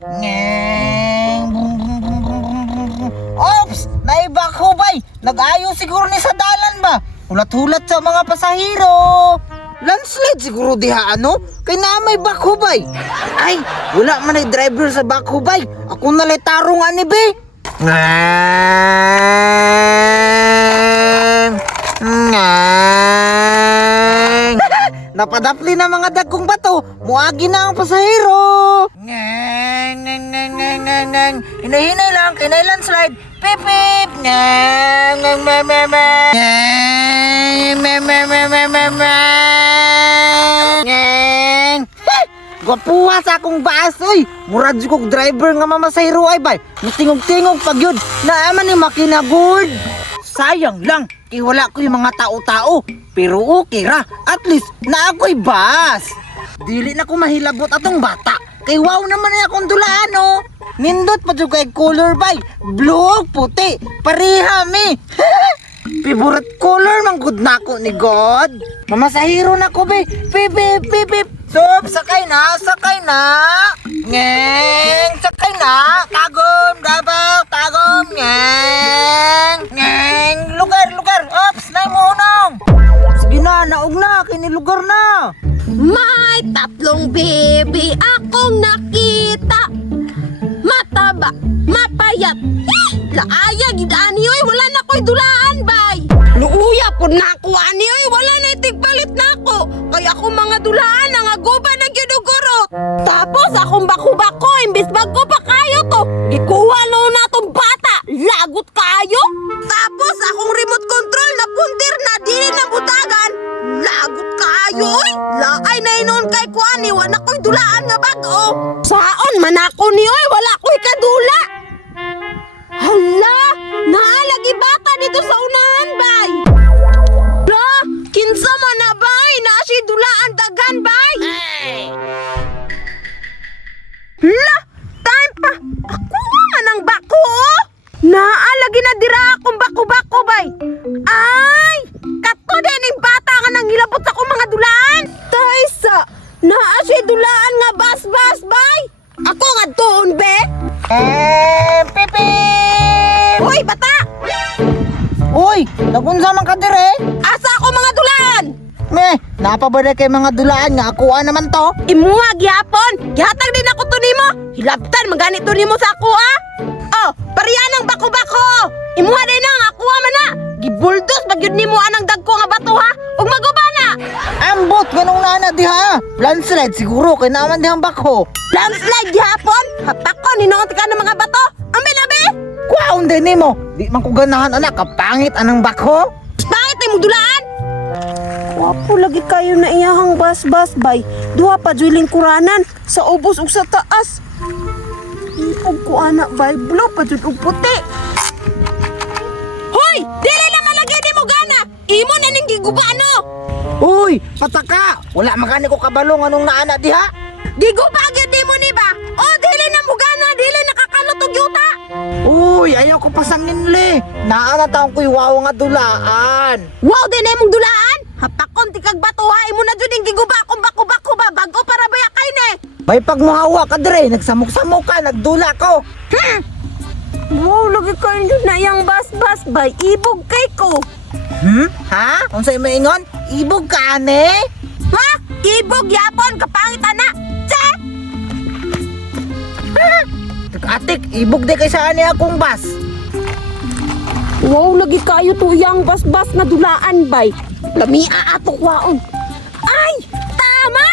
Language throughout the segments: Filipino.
Ngeng, bum, bum, bum, bum, bum, bum, bum. Ops! Naibak ko bay! Nag-ayo siguro ni sa dalan ba? Hulat-hulat sa mga pasahero. Landslide siguro diha ano? Kay na may bakhubay. Ay, wala man ay driver sa bakhubay. Ako na lay tarong ani be. Ngang. Ngang. Napadapli na mga dagkong bato. Muagi na ang pasahero. Ngang. Ngang. Ngang. Ngang. Ngang. Ngang. Hinay-hinay lang. Kinay landslide. Pip pip. Ngang. Ngang. Ngang. Ngang. Ngang. Ngang. Ngang. Ngang. Ngeng! Gwapuha sa akong baas, oy! Murad kong driver nga mamasahiro ay bay. Mutingog-tingog pag yun. Naaman ni makinagod. Sayang lang, kay wala ko yung mga tao-tao. Pero okay ra, at least na ako'y bas. Dili na ko mahilabot atong bata. Kay wow naman na akong dulaan, oh. Nindot pa dyan kay color bay. Blue, puti, pareha mi. Favorite color man good na ko ni God. Mamasahiro na ko be. Pip pip pip pip. Sob, sakay na, sakay na. Ngeng, sakay na. Tagom, dabaw, tagom, ngeng. Ngeng, lugar, lugar. Ops, nay mo hunong. Sige na, naog na, kini lugar na. May tatlong baby akong nakita. Mataba, mapayat. Laaya gid ani oy, wala na ko'y dulaan bay. Luuya pud na ako ani oy, wala na tigbalit na ako. Kaya ako mga dulaan nga guba na gyud og gurot. Tapos akong bako-bako imbis bago pa kayo to. Gikuha no na tong bata, lagot kayo. Tapos akong remote control na puntir na dili na butagan. Lagot kayo oy. Laay na inon kay kuani, wala ko'y dulaan nga bago. Saon man ako ni oy, wala ko'y kadula. Hala! Naalagi bata dito sa unahan, bay! La! Kinsa man na, bay! Naasi dulaan dagan, bay! La! Time pa! Ako man ang bako, oh! Naalagi na dira akong bako-bako, bay! Ay! Kato din yung bata nga nang hilabot sa akong mga dulaan! Taysa! Naasi dulaan nga bas-bas, bay! Ako nga doon, be! Pipi! Hoy, bata! Uy, nagunsa man ka dire? Asa ako mga dulaan? Meh, napabaday kay mga dulaan nga akuha naman to. Imuha gyapon. Gihatag din ako to nimo. Hilabtan magani to nimo sa ako ah. Oh, pariya ng bako-bako. Imuha din ang akuha man na. Gibuldos magyud nimo anang dagko nga bato ha. Ug maguba na. Ambot ganong nana diha. Landslide siguro kay naman dihang bako. Landslide gyapon. Hapakon hinuon ka ng mga bato. Ambi na be. Kwaon din nimo. Di man ko ganahan anak kapangit anang bako. Bakit ay mo dulaan? Wapo lagi kayo na iyahang bas-bas bay. Duha pa juling kuranan sa ubos ug sa taas. Ipog ko anak bay, blue pa jud ug puti. Hoy, dili na malagi di mo gana. Imo na ning gigubano. Uy, pataka. Wala magani ko kabalong anong naana diha. Giguba gyud nimo ni ba? O dili na mo gana, dili nakakalutog yuta. Uy, ayaw ko pasangin le. Naana taong ko'y wow nga dulaan. Wow din imong dulaan. Hapakon ti kag bato ha, imo na jud ning giguba kung bako-bako ba bago para bayakay ni. Bay pag muhawa ka dire, nagsamok-samok ka, nagdula ko. Wow, lagi kayo yun na yung bas-bas bay. Ibog kay ko. Ha? Unsay maingon? Ibog ka ane? Ha? Ibog yapon, kapangit na. Che! Atik, ibog di kay saan niya akong bas. Wow, lagi kayo to yung bas-bas na dulaan bay. Lamia ato kwaon. Ay! Tama!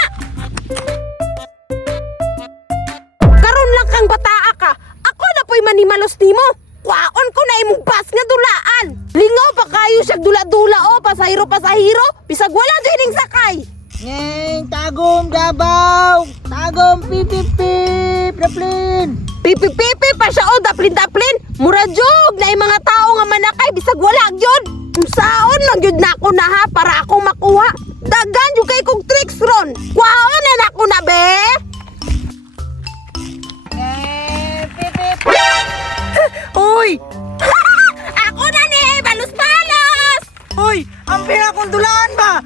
Karon lang kang bataa ka. Ako na po'y manimalos nimo. Kwaon ko na imong bas nga dulaan. Lingaw pa kayo siya dula-dula o pasahiro-pasahiro. Bisag wala dining sakay. Ngeng, tagom, gabaw. Tagom, pipipip, raplin. Pipi-pipi pa siya o daplin-daplin. Murajog na yung mga tao nga manakay. Bisag wala gyud. Saon lang gyud na ako na ha para akong makuha. Dagan yung kay kong tricks ron. Kwaon na ako na be. Pipip. Uy! Ako na ni! Balos-balos! Uy! Ang pira kong dulaan ba?